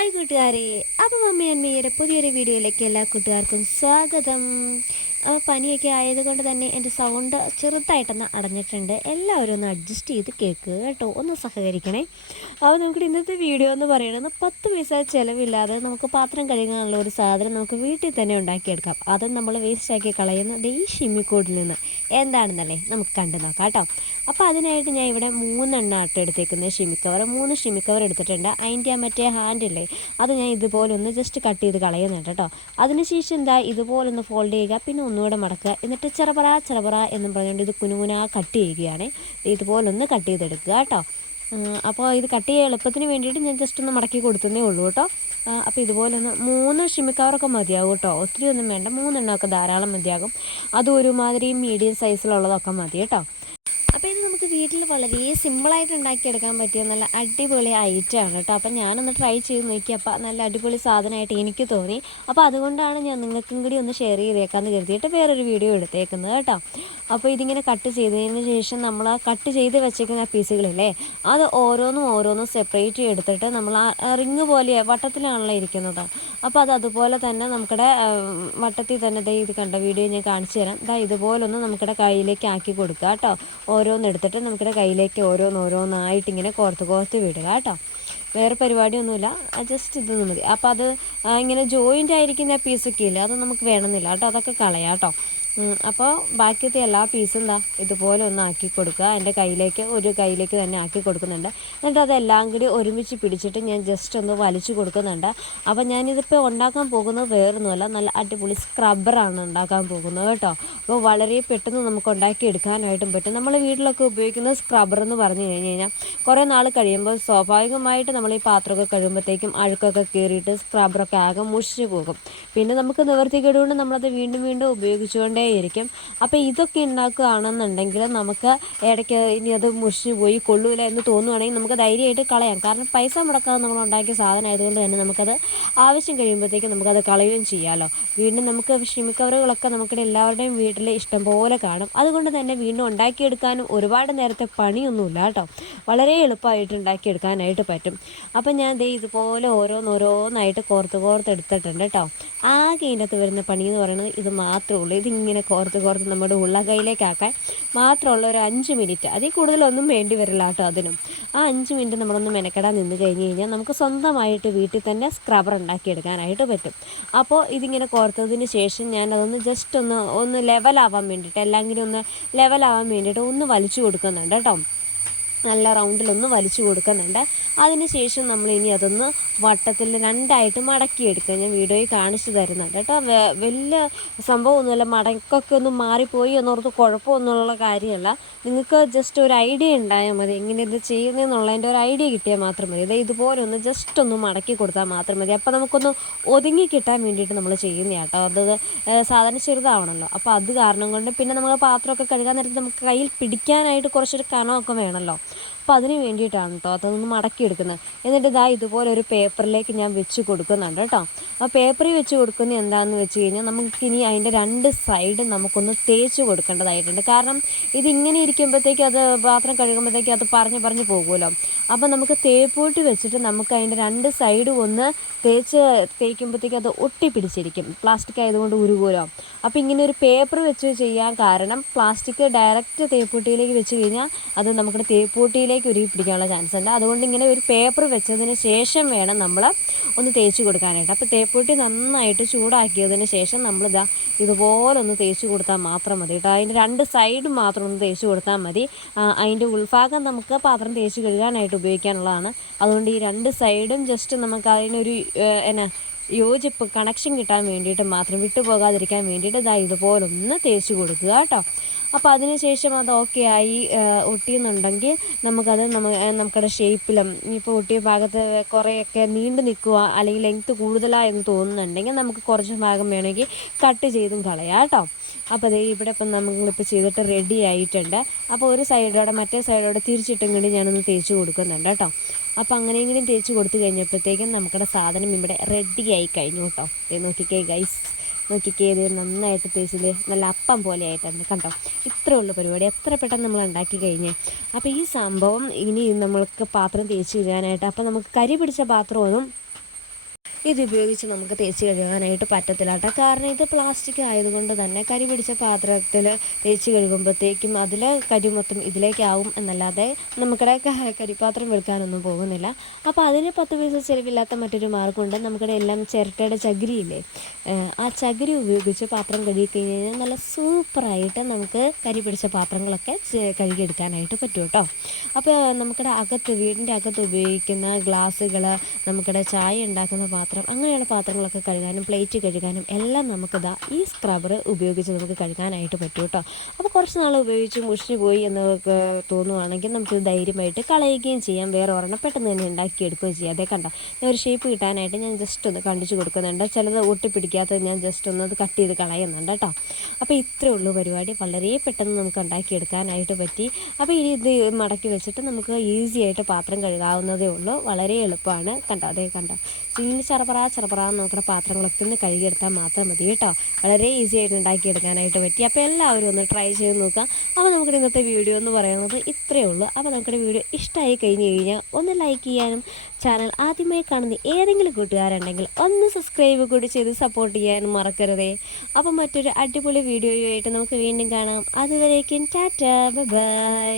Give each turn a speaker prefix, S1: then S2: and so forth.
S1: Hi കൂട്ടുകാരെ. അപ്പം mummy അമ്മയുടെ പുതിയൊരു വീഡിയോയിലേക്ക് എല്ലാ കൂട്ടുകാർക്കും സ്വാഗതം. അപ്പോൾ പനിയൊക്കെ ആയതുകൊണ്ട് തന്നെ എന്റെ സൗണ്ട് ചെറുതായിട്ടൊന്ന് അടഞ്ഞിട്ടുണ്ട്. എല്ലാവരും ഒന്ന് അഡ്ജസ്റ്റ് ചെയ്ത് കേൾക്കുക കേട്ടോ. ഒന്ന് സഹകരിക്കണേ. അപ്പോൾ നമുക്ക് ഇന്നത്തെ വീഡിയോ എന്ന് പറയുന്നത് പത്ത് പൈസ ചിലവില്ലാതെ നമുക്ക് പാത്രം കഴുകാനുള്ള ഒരു സാധനം നമുക്ക് വീട്ടിൽ തന്നെ ഉണ്ടാക്കിയെടുക്കാം. അതും നമ്മൾ വേസ്റ്റാക്കി കളയുന്നത് ഈ ഷിമ്മിക്കോടിൽ നിന്ന്. എന്താണെന്നല്ലേ നമുക്ക് കണ്ടു നോക്കാം കേട്ടോ. അപ്പോൾ അതിനായിട്ട് ഞാൻ ഇവിടെ മൂന്നെണ്ണ ആട്ട് എടുത്തേക്കുന്നത് ഷിമിക്കവർ മൂന്ന് ഷിമിക്കവർ എടുത്തിട്ടുണ്ട്. അതിന്റെ മറ്റേ ഹാൻഡില്ലേ അത് ഞാൻ ഇതുപോലെ ഒന്ന് ജസ്റ്റ് കട്ട് ചെയ്ത് കളയുന്നുണ്ട് കേട്ടോ. അതിനുശേഷം എന്താ ഇതുപോലൊന്ന് ഫോൾഡ് ചെയ്യുക. പിന്നെ ഒന്നുകൂടെ മടക്കുക. എന്നിട്ട് ചെറപറ ചെറപറ എന്നും പറഞ്ഞുകൊണ്ട് ഇത് കുനുകുന കട്ട് ചെയ്യുകയാണ്. ഇതുപോലൊന്ന് കട്ട് ചെയ്തെടുക്കുക കേട്ടോ. അപ്പോൾ ഇത് കട്ട് ചെയ്യാൻ എളുപ്പത്തിന് വേണ്ടിയിട്ട് ഞാൻ ജസ്റ്റ് ഒന്ന് മടക്കി കൊടുത്തതേ ഉള്ളൂ കേട്ടോ. അപ്പോൾ ഇതുപോലെ ഒന്ന് മൂന്ന് ഷിമിക്കവറൊക്കെ മതിയാകും കേട്ടോ. ഒത്തിരി ഒന്നും വേണ്ട. മൂന്നെണ്ണമൊക്കെ ധാരാളം മതിയാകും. അതും ഒരുമാതിരി മീഡിയം സൈസിലുള്ളതൊക്കെ മതി കേട്ടോ. അപ്പോൾ ഇത് നമുക്ക് വീട്ടിൽ വളരെ സിമ്പിളായിട്ട് ഉണ്ടാക്കിയെടുക്കാൻ പറ്റിയ നല്ല അടിപൊളി ഐറ്റമാണ് കേട്ടോ. അപ്പോൾ ഞാനൊന്ന് ട്രൈ ചെയ്ത് നോക്കി. അപ്പോൾ നല്ല അടിപൊളി സാധനമായിട്ട് എനിക്ക് തോന്നി. അപ്പോൾ അതുകൊണ്ടാണ് ഞാൻ നിങ്ങൾക്കും കൂടി ഒന്ന് ഷെയർ ചെയ്തേക്കാമെന്ന് കരുതിയിട്ട് വേറൊരു വീഡിയോ എടുത്തേക്കുന്നത് കേട്ടോ. അപ്പോൾ ഇതിങ്ങനെ കട്ട് ചെയ്തതിന് ശേഷം നമ്മൾ ആ കട്ട് ചെയ്ത് വെച്ചേക്കുന്ന പീസുകളില്ലേ അത് ഓരോന്നും ഓരോന്നും സെപ്പറേറ്റ് എടുത്തിട്ട് നമ്മൾ ആ റിങ് പോലെ വട്ടത്തിലാണല്ലോ ഇരിക്കുന്നത്. അപ്പോൾ അത് അതുപോലെ തന്നെ നമുക്കിടെ വട്ടത്തിൽ തന്നെ ഇത് കണ്ട വീഡിയോ ഞാൻ കാണിച്ചു തരാം. ഇതാ ഇതുപോലൊന്ന് നമുക്കിടെ കയ്യിലേക്ക് ആക്കി കൊടുക്കുക കേട്ടോ. ഓരോന്നെടുത്തിട്ട് നമുക്കിടെ കയ്യിലേക്ക് ഓരോന്നോരോന്നായിട്ട് ഇങ്ങനെ കോർത്ത് കോർത്ത് വിടുക കേട്ടോ. വേറെ പരിപാടിയൊന്നുമില്ല. ജസ്റ്റ് ഇതൊന്നും മതി. അപ്പോൾ അത് ഇങ്ങനെ ജോയിന്റ് ആയിരിക്കുന്ന പീസൊക്കെ ഇല്ല? അത് നമുക്ക് വേണമെന്നില്ല കേട്ടോ. അതൊക്കെ കളയാം കേട്ടോ അപ്പോൾ ബാക്കിയത്തെ എല്ലാ പീസും എന്താ ഇതുപോലെ ഒന്ന് ആക്കി കൊടുക്കുക. എന്റെ കയ്യിലേക്ക് ഒരു കയ്യിലേക്ക് തന്നെ ആക്കി കൊടുക്കുന്നുണ്ട്. എന്നിട്ട് അതെല്ലാം കൂടി ഒരുമിച്ച് പിടിച്ചിട്ട് ഞാൻ ജസ്റ്റ് ഒന്ന് വലിച്ചു കൊടുക്കുന്നുണ്ട്. അപ്പോൾ ഞാനിതിപ്പോൾ ഉണ്ടാക്കാൻ പോകുന്നത് വേറൊന്നുമല്ല നല്ല അടിപൊളി സ്ക്രബ്ബറാണ് ഉണ്ടാക്കാൻ പോകുന്നത് കേട്ടോ. അപ്പോൾ വളരെ പെട്ടെന്ന് നമുക്ക് ഉണ്ടാക്കി എടുക്കാനായിട്ടും പറ്റും. നമ്മൾ വീട്ടിലൊക്കെ ഉപയോഗിക്കുന്ന സ്ക്രബ്ബർ എന്ന് പറഞ്ഞു കഴിഞ്ഞ് കഴിഞ്ഞാൽ കുറേ നാൾ കഴിയുമ്പോൾ സ്വാഭാവികമായിട്ട് നമ്മൾ ഈ പാത്രമൊക്കെ കഴിയുമ്പോഴത്തേക്കും അഴുക്കൊക്കെ കയറിയിട്ട് സ്ക്രബ്ബറൊക്കെ ആകെ മുഷിച്ച് പോകും. പിന്നെ നമുക്ക് നിവർത്തിക്കേടുകൊണ്ട് നമ്മളത് വീണ്ടും വീണ്ടും ഉപയോഗിച്ചുകൊണ്ട് കൊണ്ടേയിരിക്കും അപ്പോൾ ഇതൊക്കെ ഉണ്ടാക്കുകയാണെന്നുണ്ടെങ്കിൽ നമുക്ക് ഇടയ്ക്ക് ഇനി അത് മുഷിഞ്ഞു പോയി കൊള്ളൂല എന്ന് തോന്നുവാണെങ്കിൽ നമുക്ക് ധൈര്യമായിട്ട് കളയാം. കാരണം പൈസ മുടക്കാതെ നമ്മൾ ഉണ്ടാക്കിയ സാധനം ആയതുകൊണ്ട് തന്നെ നമുക്കത് ആവശ്യം കഴിയുമ്പോഴത്തേക്കും നമുക്കത് കളയുകയും ചെയ്യാമല്ലോ വീണ്ടും നമുക്ക് ഷിമിക്കവറുകളൊക്കെ നമുക്കിടെ എല്ലാവരുടെയും വീട്ടിൽ ഇഷ്ടംപോലെ കാണും. അതുകൊണ്ട് തന്നെ വീണ്ടും ഉണ്ടാക്കിയെടുക്കാനും ഒരുപാട് നേരത്തെ പണിയൊന്നുമില്ല കേട്ടോ. വളരെ എളുപ്പമായിട്ട് ഉണ്ടാക്കിയെടുക്കാനായിട്ട് പറ്റും. അപ്പം ഞാൻ ദേ ഇതുപോലെ ഓരോന്നോരോന്നായിട്ട് കോർത്ത് കോർത്ത് എടുത്തിട്ടുണ്ട് കേട്ടോ. ആകെ ഇതിനകത്ത് വരുന്ന പണി എന്ന് പറയുന്നത് ഇത് മാത്രമേ ഉള്ളൂ. ഇതിങ്ങനെ ഇങ്ങനെ കോർത്ത് കോർത്ത് നമ്മുടെ ഉള്ള കയ്യിലേക്കാക്കാൻ മാത്രമുള്ള ഒരു അഞ്ച് മിനിറ്റ്. അതിൽ കൂടുതലൊന്നും വേണ്ടി വരില്ല കേട്ടോ അതിനും. ആ അഞ്ച് മിനിറ്റ് നമ്മളൊന്ന് മെനക്കെടാൻ നിന്ന് കഴിഞ്ഞ് കഴിഞ്ഞാൽ നമുക്ക് സ്വന്തമായിട്ട് വീട്ടിൽ തന്നെ സ്ക്രബർ ഉണ്ടാക്കിയെടുക്കാനായിട്ട് പറ്റും. അപ്പോൾ ഇതിങ്ങനെ കോർത്തതിന് ശേഷം ഞാൻ അതൊന്ന് ജസ്റ്റ് ഒന്ന് ഒന്ന് ലെവലാവാൻ വേണ്ടിയിട്ട് എല്ലാം കൂടി ഒന്ന് ലെവലാവാൻ വേണ്ടിയിട്ട് ഒന്ന് വലിച്ചു കൊടുക്കുന്നുണ്ട് കേട്ടോ. നല്ല റൗണ്ടിലൊന്ന് വലിച്ചു കൊടുക്കുന്നുണ്ട്. അതിനുശേഷം നമ്മൾ ഇനി അതൊന്ന് വട്ടത്തിൽ രണ്ടായിട്ട് മടക്കിയെടുക്കുക. ഞാൻ വീഡിയോയിൽ കാണിച്ചു തരുന്നുണ്ട് കേട്ടോ. വലിയ സംഭവമൊന്നുമില്ല. മടക്കൊക്കെ ഒന്ന് മാറിപ്പോയി എന്നോർത്ത് കുഴപ്പമൊന്നുമുള്ള കാര്യമല്ല. നിങ്ങൾക്ക് ജസ്റ്റ് ഒരു ഐഡിയ ഉണ്ടായാൽ മതി. എങ്ങനെ ഇത് ചെയ്യുന്നതെന്നുള്ളതിന്റെ ഒരു ഐഡിയ കിട്ടിയാൽ മാത്രം മതി. ഇത് ഇതുപോലെ ഒന്ന് ജസ്റ്റ് ഒന്ന് മടക്കി കൊടുത്താൽ മാത്രം മതി. അപ്പോൾ നമുക്കൊന്ന് ഒതുങ്ങി കിട്ടാൻ വേണ്ടിയിട്ട് നമ്മൾ ചെയ്യുന്ന കേട്ടോ. അത് സാധാരണ ചെറുതാവണമല്ലോ അപ്പോൾ അത് കാരണം കൊണ്ട് പിന്നെ നമ്മൾ പാത്രമൊക്കെ കഴുകാൻ നേരത്ത് നമുക്ക് കയ്യിൽ പിടിക്കാനായിട്ട് കുറച്ചൊരു കനമൊക്കെ വേണമല്ലോ. അപ്പോൾ അതിന് വേണ്ടിയിട്ടാണ് കേട്ടോ അതൊന്ന് മടക്കിയെടുക്കുന്നത്. എന്നിട്ട് ഇതാ ഇതുപോലെ ഒരു പേപ്പറിലേക്ക് ഞാൻ വെച്ച് കൊടുക്കുന്നുണ്ട് കേട്ടോ ആ പേപ്പറിൽ വെച്ച് കൊടുക്കുന്നത് എന്താണെന്ന് വെച്ച് കഴിഞ്ഞാൽ നമുക്കിനി അതിന്റെ രണ്ട് സൈഡ് നമുക്കൊന്ന് തേച്ച് കൊടുക്കേണ്ടതായിട്ടുണ്ട്. കാരണം ഇതിങ്ങനെ ഇരിക്കുമ്പോഴത്തേക്ക് അത് പാത്രം കഴുകുമ്പോഴത്തേക്ക് അത് പറഞ്ഞ് പറഞ്ഞ് പോകുമല്ലോ. അപ്പോൾ നമുക്ക് തേപ്പൂട്ടി വെച്ചിട്ട് നമുക്ക് അതിന്റെ രണ്ട് സൈഡും ഒന്ന് തേച്ച് തേക്കുമ്പോഴത്തേക്ക് അത് ഒട്ടിപ്പിടിച്ചിരിക്കും. പ്ലാസ്റ്റിക് ആയതുകൊണ്ട് ഉരുകുമല്ലോ. അപ്പോൾ ഇങ്ങനെ ഒരു പേപ്പർ വെച്ച് ചെയ്യാൻ കാരണം പ്ലാസ്റ്റിക് ഡയറക്റ്റ് തേപ്പൂട്ടിയിലേക്ക് വെച്ച് കഴിഞ്ഞാൽ അത് നമുക്ക് തേപ്പൂട്ടിയിലേക്ക് ഉരുകി പിടിക്കാനുള്ള ചാൻസ് ഉണ്ട്. അതുകൊണ്ട് ഇങ്ങനെ ഒരു പേപ്പർ വെച്ചതിന് ശേഷം വേണം നമ്മൾ ഒന്ന് തേച്ച് കൊടുക്കാനായിട്ട്. അപ്പോൾ തേപ്പൂട്ടി നന്നായിട്ട് ചൂടാക്കിയതിന് ശേഷം നമ്മൾ നമ്മളിതാ ഇതുപോലെ ഒന്ന് തേച്ച് കൊടുത്താൽ മാത്രം മതി കേട്ടോ. അതിന്റെ രണ്ട് സൈഡ് മാത്രം ഒന്ന് തേച്ച് കൊടുത്താൽ മതി. അതിന്റെ ഉൾഭാഗം നമുക്ക് പാത്രം തേച്ച് കഴുകാനായിട്ട് ഉപയോഗിക്കാനുള്ളതാണ്. അതുകൊണ്ട് ഈ രണ്ട് സൈഡും ജസ്റ്റ് നമുക്ക് അതിനൊരു എന്നാ യോജിപ്പ് കണക്ഷൻ കിട്ടാൻ വേണ്ടിയിട്ട് മാത്രം വിട്ടുപോകാതിരിക്കാൻ വേണ്ടിയിട്ട് ഇതാ ഇതുപോലൊന്ന് തേച്ച് കൊടുക്കുക കേട്ടോ. അപ്പോൾ അതിനുശേഷം അത് ഓക്കെ ആയി ഒട്ടിയെന്നുണ്ടെങ്കിൽ നമുക്കത് നമുക്കടെ ഷേപ്പിലും ഇപ്പോൾ ഒട്ടിയ ഭാഗത്ത് കുറേയൊക്കെ നീണ്ടു നിൽക്കുക അല്ലെങ്കിൽ ലെങ്ത്ത് കൂടുതലായെന്ന് തോന്നുന്നുണ്ടെങ്കിൽ നമുക്ക് കുറച്ച് ഭാഗം വേണമെങ്കിൽ കട്ട് ചെയ്തും കളയാം കേട്ടോ. അപ്പോൾ അതേ ഇവിടെ ഇപ്പം നമ്മളിപ്പോൾ ചെയ്തിട്ട് റെഡി ആയിട്ടുണ്ട്. അപ്പോൾ ഒരു സൈഡോടെ മറ്റേ സൈഡോടെ തിരിച്ചിട്ടും കൂടി ഞാനൊന്ന് തേച്ച് കൊടുക്കുന്നുണ്ട് കേട്ടോ. അപ്പോൾ അങ്ങനെയെങ്കിലും തേച്ച് കൊടുത്തു കഴിഞ്ഞപ്പോഴത്തേക്കും നമുക്കടെ സാധനം ഇവിടെ റെഡി ആയി കഴിഞ്ഞു കേട്ടോ. നോക്കിക്കേ ഗൈസ് നോക്കിക്കേ ഇത് നന്നായിട്ട് തേച്ചത് നല്ല അപ്പം പോലെ ആയിട്ടുണ്ട് കണ്ടോ? ഇത്രേ ഉള്ളൂ പരിപാടി. എത്ര പെട്ടെന്ന് നമ്മൾ ഉണ്ടാക്കി കഴിഞ്ഞ്. അപ്പോൾ ഈ സംഭവം ഇനി നമ്മൾക്ക് പാത്രം തേച്ച് ഇടാനായിട്ട് അപ്പോൾ നമുക്ക് കരി പിടിച്ച പാത്രമൊന്നും ഇത് ഉപയോഗിച്ച് നമുക്ക് തേച്ച് കഴുകാനായിട്ട് പറ്റത്തില്ല കേട്ടോ. കാരണം ഇത് പ്ലാസ്റ്റിക് ആയതുകൊണ്ട് തന്നെ കരി പിടിച്ച പാത്രത്തിൽ തേച്ച് കഴുകുമ്പോഴത്തേക്കും അതിൽ കരി മൊത്തം ഇതിലേക്കാവും എന്നല്ലാതെ നമുക്കിടെ കരിപ്പാത്രം വെളുക്കാനൊന്നും പോകുന്നില്ല. അപ്പോൾ അതിന് പത്ത് പൈസ ചിലവില്ലാത്ത മറ്റൊരു മാർഗമുണ്ട് നമുക്കിടെ എല്ലാം ചിരട്ടയുടെ ചകിരിയില്ലേ? ആ ചകിരി ഉപയോഗിച്ച് പാത്രം കഴുകി കഴിഞ്ഞ് കഴിഞ്ഞാൽ നല്ല സൂപ്പറായിട്ട് നമുക്ക് കരി പിടിച്ച പാത്രങ്ങളൊക്കെ കഴുകിയെടുക്കാനായിട്ട് പറ്റും കേട്ടോ. അപ്പോൾ നമുക്കിടെ അകത്ത് വീടിന്റെ അകത്ത് ഉപയോഗിക്കുന്ന ഗ്ലാസ്സുകൾ നമുക്കിടെ ചായ ഉണ്ടാക്കുന്ന പാത്രം അങ്ങനെയുള്ള പാത്രങ്ങളൊക്കെ കഴുകാനും പ്ലേറ്റ് കഴുകാനും എല്ലാം നമുക്കിതാ ഈ സ്ക്രബർ ഉപയോഗിച്ച് നമുക്ക് കഴുകാനായിട്ട് പറ്റും കേട്ടോ അപ്പോൾ കുറച്ച് നാൾ ഉപയോഗിച്ച് മുഷിഞ്ഞു പോയി എന്നൊക്കെ തോന്നുവാണെങ്കിൽ നമുക്ക് ധൈര്യമായിട്ട് കളയുകയും ചെയ്യാം. വേറെ ഒരെണ്ണം പെട്ടെന്ന് തന്നെ ഉണ്ടാക്കിയെടുക്കുകയും ചെയ്യാം. അതേ കണ്ടോ? ഞാൻ ഒരു ഷേപ്പ് കിട്ടാനായിട്ട് ഞാൻ ജസ്റ്റ് ഒന്ന് കണ്ടിച്ച് കൊടുക്കുന്നുണ്ട്. ചിലത് ഒട്ടിപ്പിടിക്കാത്തത് ഞാൻ ജസ്റ്റ് ഒന്ന് അത് കട്ട് ചെയ്ത് കളയുന്നുണ്ട് കേട്ടോ അപ്പോൾ ഇത്രയേ ഉള്ളൂ പരിപാടി. വളരെ പെട്ടെന്ന് നമുക്ക് ഉണ്ടാക്കിയെടുക്കാനായിട്ട് പറ്റി. അപ്പോൾ ഇനി ഇത് മടക്കി വെച്ചിട്ട് നമുക്ക് ഈസി ആയിട്ട് പാത്രം കഴുകാവുന്നതേ ഉള്ളൂ. വളരെ എളുപ്പമാണ്. കണ്ടോ? അതേ കണ്ടോ? ചില്ല് ചറപറ ചറപറ നോക്കുന്ന പാത്രങ്ങളൊക്കെ ഒന്ന് കഴുകിയെടുത്താൽ മാത്രം മതി കേട്ടോ. വളരെ ഈസി ആയിട്ട് ഉണ്ടാക്കിയെടുക്കാനായിട്ട് പറ്റി. അപ്പോൾ എല്ലാവരും ഒന്ന് ട്രൈ ചെയ്ത് നോക്കുക. അപ്പോൾ നമുക്ക് ഇന്നത്തെ വീഡിയോ എന്ന് പറയുന്നത് ഇത്രയേ ഉള്ളൂ. അപ്പോൾ നമുക്കിടെ വീഡിയോ ഇഷ്ടമായി കഴിഞ്ഞ് കഴിഞ്ഞാൽ ഒന്ന് ലൈക്ക് ചെയ്യാനും ചാനൽ ആദ്യമായി കാണുന്ന ഏതെങ്കിലും കൂട്ടുകാരുണ്ടെങ്കിൽ ഒന്ന് സബ്സ്ക്രൈബ് കൂടി ചെയ്ത് സപ്പോർട്ട് ചെയ്യാനും മറക്കരുതേ. അപ്പോൾ മറ്റൊരു അടിപൊളി വീഡിയോയുമായിട്ട് നമുക്ക് വീണ്ടും കാണാം. അതുവരേക്കും ടാറ്റ ബൈ.